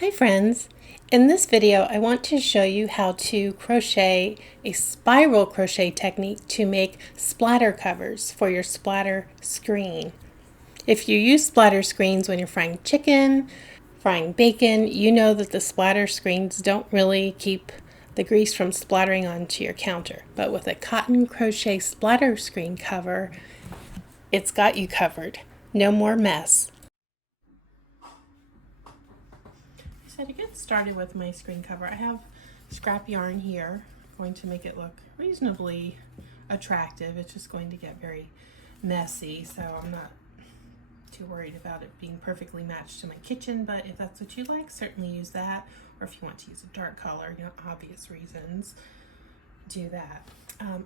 Hi friends! In this video I want to show you how to crochet a spiral crochet technique to make splatter covers for your splatter screen. If you use splatter screens when you're frying chicken, frying bacon, you know that the splatter screens don't really keep the grease from splattering onto your counter. But with a cotton crochet splatter screen cover, it's got you covered. No more mess. So to get started with my screen cover, I have scrap yarn here. I'm going to make it look reasonably attractive. It's just going to get very messy, so I'm not too worried about it being perfectly matched to my kitchen, but if that's what you like, certainly use that. Or if you want to use a dark color, you know, obvious reasons, do that.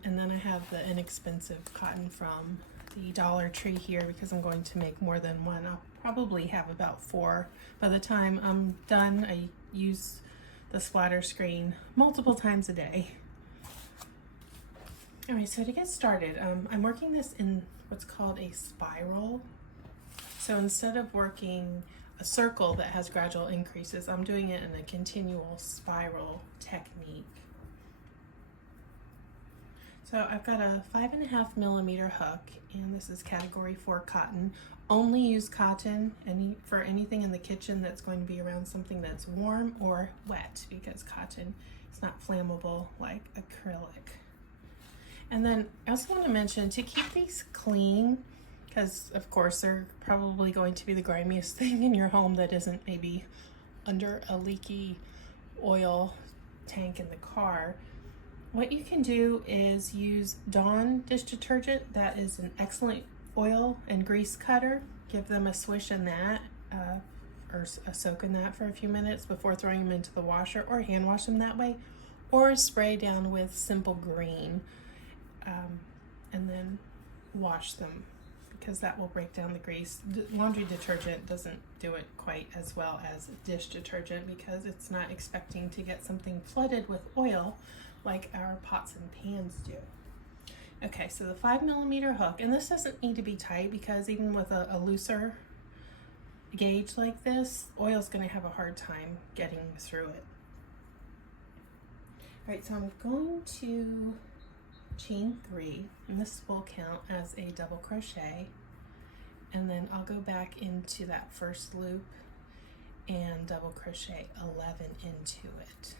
And then I have the inexpensive cotton from the Dollar Tree here because I'm going to make more than one. I'll probably have about 4 by the time I'm done. I use the splatter screen multiple times a day. Alright, so to get started, I'm working this in what's called a spiral. So instead of working a circle that has gradual increases, I'm doing it in a continual spiral technique. So I've got a 5.5 millimeter hook, and this is category 4 cotton. Only use cotton for anything in the kitchen that's going to be around something that's warm or wet, because cotton is not flammable like acrylic. And then I also want to mention to keep these clean, because of course they're probably going to be the grimiest thing in your home that isn't maybe under a leaky oil tank in the car. What you can do is use Dawn dish detergent. That is an excellent oil and grease cutter. Give them a swish in that or a soak in that for a few minutes before throwing them into the washer, or hand wash them that way, or spray down with Simple Green and then wash them, because that will break down the grease. Laundry detergent doesn't do it quite as well as dish detergent because it's not expecting to get something flooded with oil like our pots and pans do. Okay, so the 5 millimeter hook, and this doesn't need to be tight because even with a looser gauge like this, oil's going to have a hard time getting through it. All right, so I'm going to chain 3, and this will count as a double crochet, and then I'll go back into that first loop and double crochet 11 into it.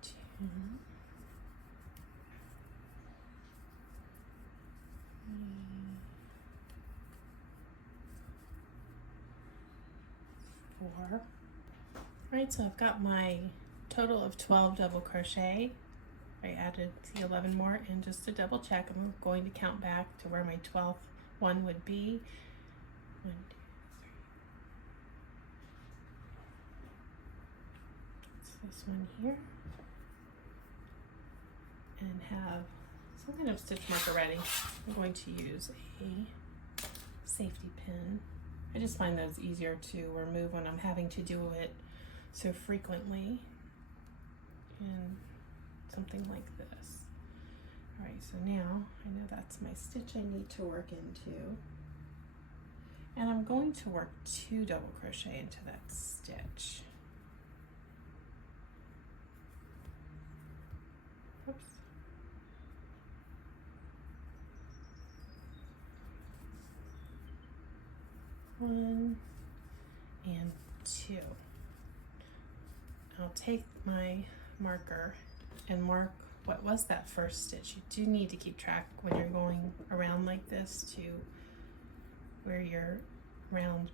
Two, 4. Alright, so I've got my total of 12 double crochet. I added the 11 more, and just to double check, I'm going to count back to where my 12th one would be. 1, 2, 3. It's this one here. And have some kind of stitch marker ready. I'm going to use a safety pin. I just find those easier to remove when I'm having to do it so frequently in something like this. Alright, so now I know that's my stitch I need to work into. And I'm going to work 2 double crochet into that stitch. Oops. One and 2. I'll take my marker and mark what was that first stitch. You do need to keep track when you're going around like this to where your round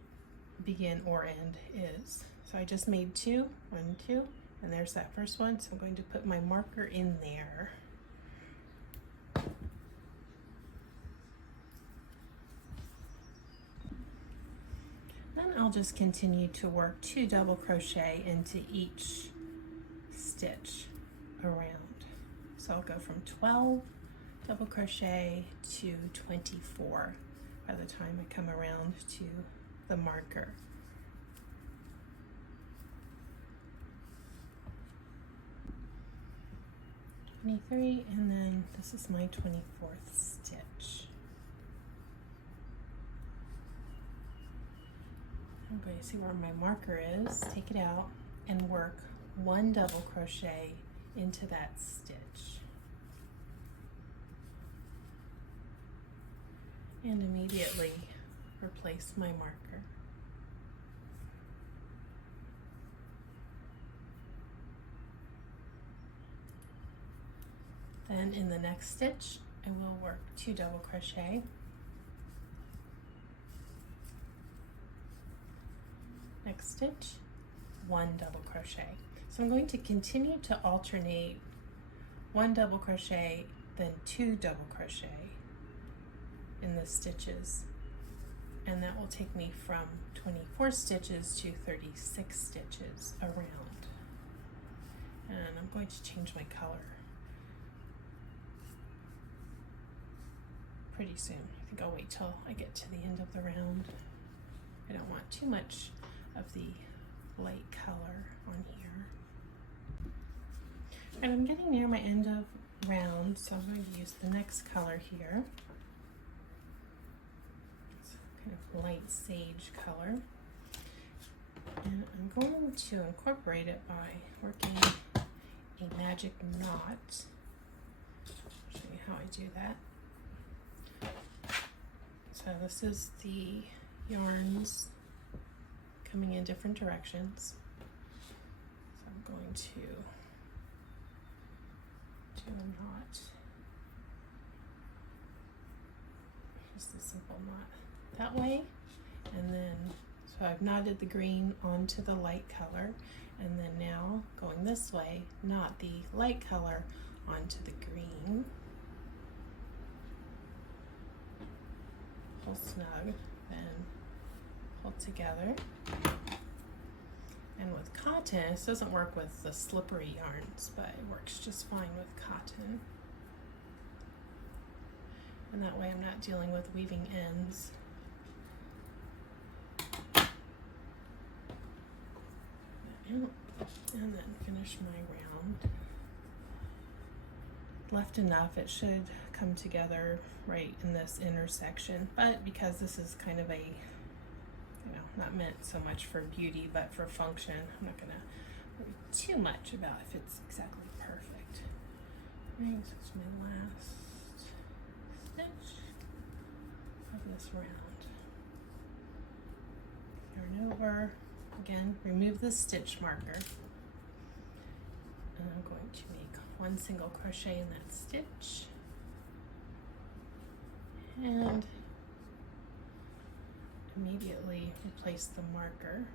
begin or end is. So I just made 2, 1, 2, and there's that first one. So I'm going to put my marker in there. Then I'll just continue to work 2 double crochet into each stitch around. So I'll go from 12 double crochet to 24 by the time I come around to the marker. 23, and then this is my 24th stitch. I'm going to see where my marker is, take it out, and work 1 double crochet into that stitch. And immediately replace my marker. Then in the next stitch, I will work 2 double crochet. Next stitch, 1 double crochet. So I'm going to continue to alternate 1 double crochet, then 2 double crochet in the stitches. And that will take me from 24 stitches to 36 stitches around. And I'm going to change my color pretty soon. I think I'll wait till I get to the end of the round. I don't want too much of the light color on here. And I'm getting near my end of round, so I'm going to use the next color here. It's kind of light sage color. And I'm going to incorporate it by working a magic knot. I'll show you how I do that. So this is the yarns coming in different directions. So I'm going to do a knot, just a simple knot that way, and then so I've knotted the green onto the light color, and then now going this way, knot the light color onto the green. Pull snug, then pull together. And with cotton, this doesn't work with the slippery yarns, but it works just fine with cotton. And that way I'm not dealing with weaving ends. And then finish my round. Left enough, it should come together right in this intersection, but because this is kind of a, not meant so much for beauty but for function, I'm not gonna worry too much about if it's exactly perfect. Right, so it's my last stitch of this round. Yarn over, again, remove the stitch marker, and I'm going to make 1 single crochet in that stitch, and immediately replace the marker.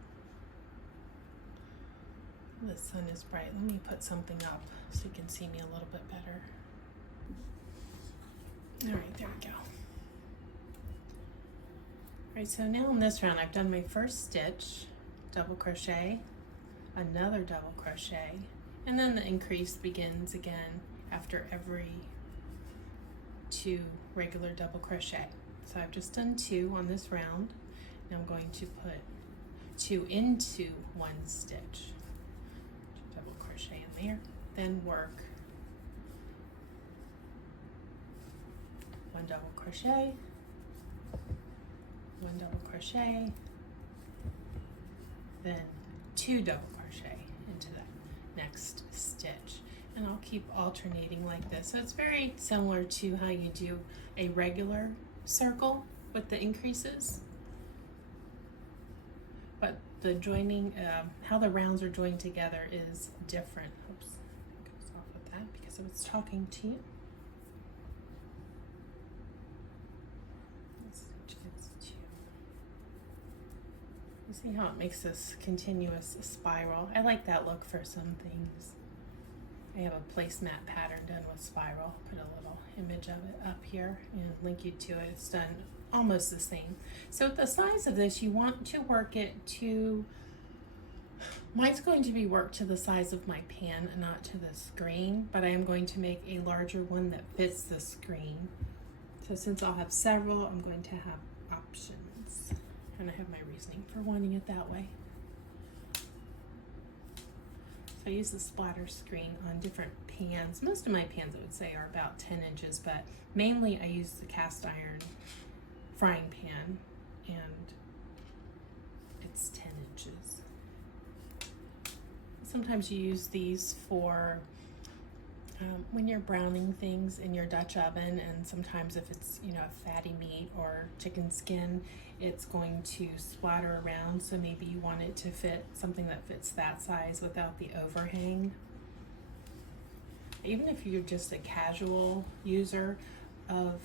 The sun is bright. Let me put something up so you can see me a little bit better. All right, there we go. All right, so now in this round, I've done my first stitch, double crochet, another double crochet, and then the increase begins again after every 2 regular double crochet. So I've just done 2 on this round. Now I'm going to put 2 into 1 stitch. 2 double crochet in there, then work 1 double crochet, 1 double crochet, then 2 double crochet into that next stitch. And I'll keep alternating like this. So it's very similar to how you do a regular circle with the increases. But the joining, how the rounds are joined together is different. Oops, it goes off with that because it was talking to you. You see how it makes this continuous spiral? I like that look for some things. I have a placemat pattern done with spiral. Put a little image of it up here and link you to it. It's done almost the same. So the size of this, you want to work it to, mine's going to be worked to the size of my pan and not to the screen, but I am going to make a larger one that fits the screen. So since I'll have several, I'm going to have options. And I have my reasoning for wanting it that way. So I use the splatter screen on different pans. Most of my pans I would say are about 10 inches, but mainly I use the cast iron frying pan, and it's 10 inches. Sometimes you use these for when you're browning things in your Dutch oven, and sometimes if it's, you know, a fatty meat or chicken skin, it's going to splatter around, so maybe you want it to fit something that fits that size without the overhang. Even if you're just a casual user of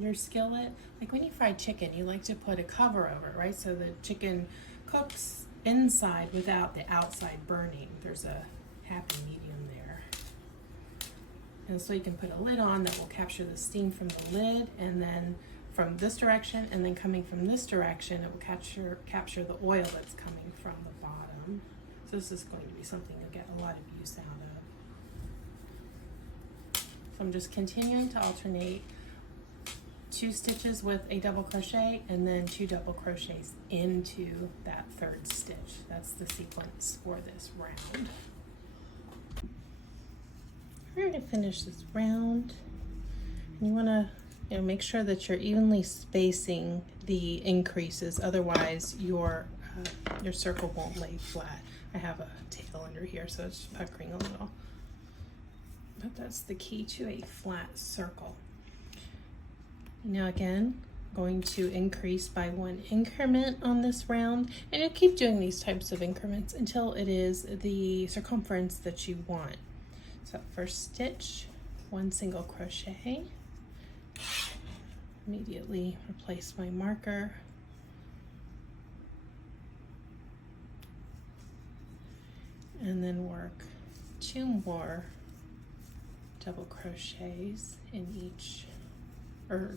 your skillet, like when you fry chicken, you like to put a cover over it, right? So the chicken cooks inside without the outside burning. There's a happy medium there. And so you can put a lid on that will capture the steam from the lid, and then from this direction, and then coming from this direction, it will capture the oil that's coming from the bottom. So this is going to be something you'll get a lot of use out of. So I'm just continuing to alternate 2 stitches with a double crochet and then 2 double crochets into that 3rd stitch. That's the sequence for this round. We're going to finish this round, and you want to, you know, make sure that you're evenly spacing the increases, otherwise your circle won't lay flat. I have a tail under here, so it's puckering a little, but that's the key to a flat circle. Now again, going to increase by 1 increment on this round, and you'll keep doing these types of increments until it is the circumference that you want. So first stitch, 1 single crochet, immediately replace my marker, and then work 2 more double crochets in each, or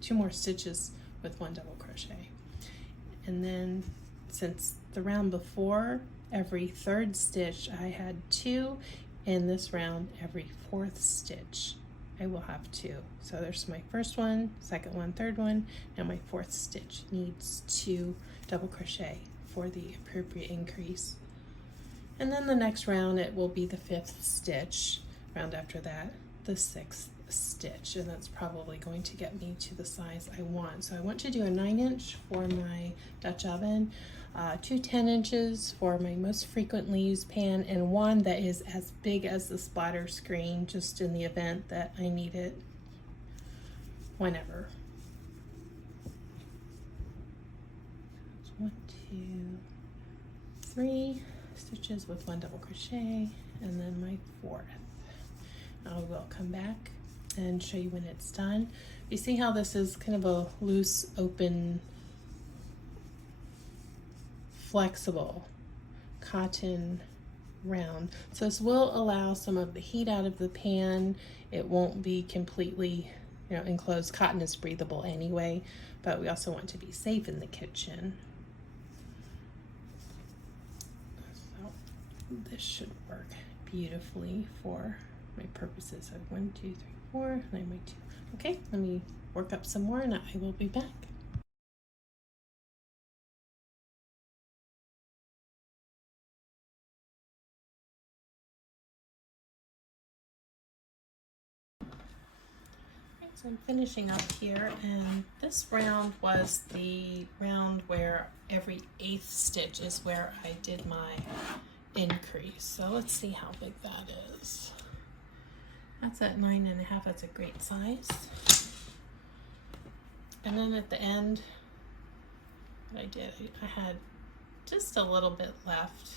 2 more stitches with 1 double crochet. And then, since the round before, every 3rd stitch I had 2, in this round every 4th stitch I will have 2. So there's my first one, second one, third one. Now my 4th stitch needs 2 double crochet for the appropriate increase. And then the next round it will be the 5th stitch, round after that the 6th stitch, and that's probably going to get me to the size I want. So I want to do a 9-inch for my Dutch oven, 2 10-inches for my most frequently used pan, and 1 that is as big as the splatter screen, just in the event that I need it whenever. So 1, 2, 3 stitches with 1 double crochet, and then my 4th. I will come back and show you when it's done. You see how this is kind of a loose, open, flexible cotton round. So this will allow some of the heat out of the pan. It won't be completely, you know, enclosed. Cotton is breathable anyway, but we also want to be safe in the kitchen. So this should work beautifully for my purposes. So 1, 2, 3, 4, and I might 2. Okay, let me work up some more and I will be back. So I'm finishing up here, and this round was the round where every 8th stitch is where I did my increase. So let's see how big that is. That's at 9.5. That's a great size. And then at the end, what I did, I had just a little bit left,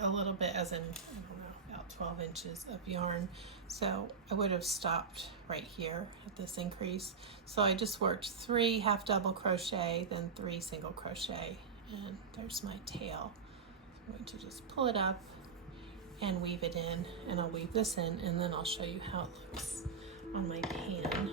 a little bit, as in, I don't know, about 12 inches of yarn. So I would have stopped right here at this increase. So I just worked 3 half double crochet, then 3 single crochet, and there's my tail. I'm going to just pull it up and weave it in, and I'll weave this in, and then I'll show you how it looks on my pan.